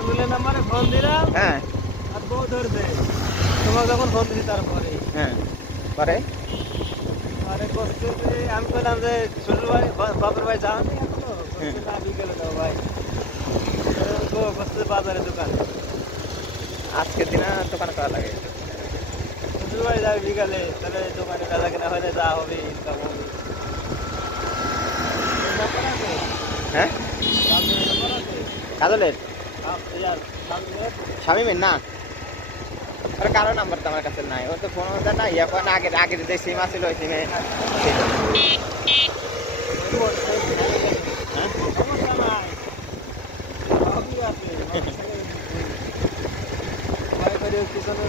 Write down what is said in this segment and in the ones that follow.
আব্দুলের নাম্বারে ফোন দিলাম। হ্যাঁ। আর বউ ধরবে। তোমাকে যখন ফোন দিছি তারপরে। হ্যাঁ। পরে? আরে যে আমি বললাম যে শ্বশুর ভাই বা- বাপের ভাই হ্যাঁ। বিকেলে যাও ভাই। করছে বাজারে দোকানে। আজকের দিনে দোকান করা লাগে? শ্বশুর ভাই যাবে বিকালে। তাহলে দোকানে বেচা কেনা হলে যা হবে ইনকাম হবে। হ্যাঁ? কাজলের? স্বামীমের না? ওর কারও নাম্বার তো আমার কাছে নাই। ওর তো ফোন হতে না ইয়ে করে না আগে আগে যে সিম আছিল ওই সিমে পিছনে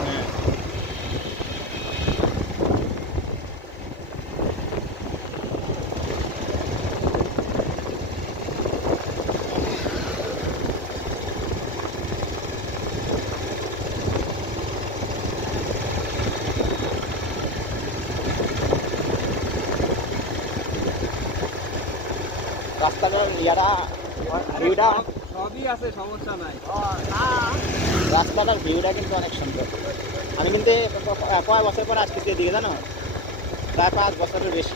হ্যাঁ। রাস্তাটার ইয়ারা ভিউটা সবই আছে সমস্যা নাই। রাস্তাটার ভিউটা কিন্তু অনেক সুন্দর। আমি কিন্তু কয় বছর পর আজকে দিকে জানো? প্রায় পাঁচ বছরের বেশি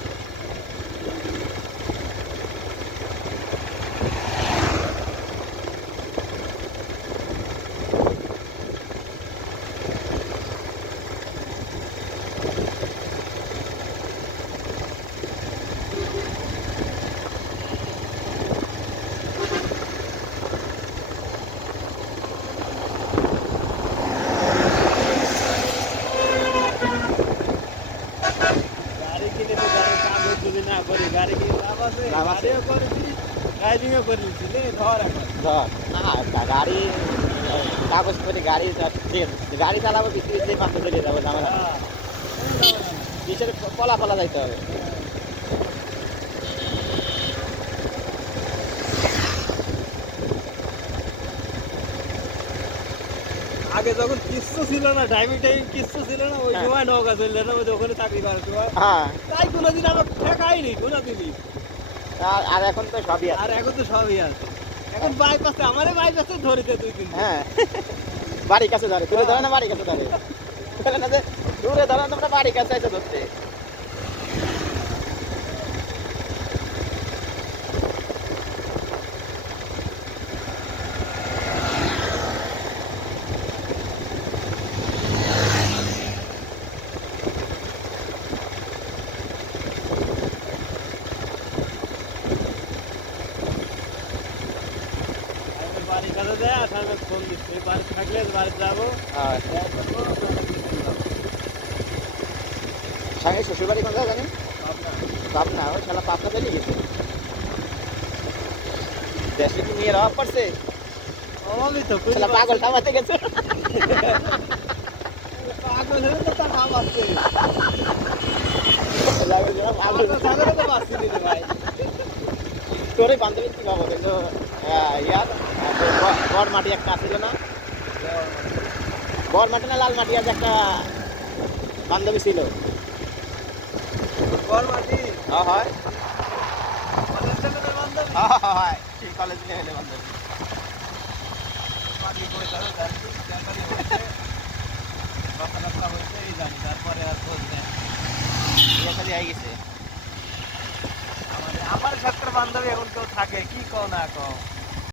গাড়ি কিনে তো গাড়ি কাগজ যদি না করি গাড়ি কিনে লাভ আছে লাভ আছে। গাড়িও করেছি ড্রাইভিংও করেছি লে ধর এখন ধর না গা- গাড়ি কাগজ গাড়ি চা- ঠিক আছে গাড়ি চালাবো কিছু কিছু মাত্র চলে যাব ঝামেলা। পলা পলা যাইতে হবে আগে যখন কিচ্ছু ছিল না ড্রাইভিং টাইভিং কিচ্ছু ছিল না ওই হ্যাঁ। সময় নৌকা চললে না ওই ওখানে চাকরি করার সময় হ্যাঁ তাই কোনোদিন আমার ঠেকাইনি কোনোদিনই আর- আর এখন তো সবই আছে। আর এখন তো সবই আছে। এখন বাইপাসে আমারে বাইপাসে ধরেছে দুই তিন দিন। হ্যাঁ। বাড়ির কাছে ধরে দূরে ধরে না বাড়ির কাছে ধরে? বলে না যে দূরে ধরে তোমরা বাড়ির কাছে এসে ধরতে আমি বাড়ির কাছে যাই আর আমি ফোন দিচ্ছি বাড়ি থাকলে বাড়ি যাব আর দেখা করব, অনেক কিছু করব। স্বামী শ্বশুর বাড়ি কোন জানি আপনার। পাবনা। ওই শালা পাবনা চলে গেছে। দেশে কি মেয়ের অভাব পড়ছে? পাগল টামাতে গেছে। পাগল হলে তো তার নাম আছে। তোর এই বান্ধবীর কি খবর কিন্তু তোর গ- গড় মাটি একটা আছিল না গড় মাটি না লাল মাটি আছে একটা বান্ধবী ছিল। হ্যাঁ হয়। কলেজ লেভেলের বান্ধবী। হ্যাঁ হয় কথাবার্তা হয়েছে, এই জানি, তারপরে আর খোঁজ নেই। বিয়ে শাদী হয়ে গেছে। আমাদের- আমার সাথে বান্ধবী এখন কেউ থাকে কি কও না কও?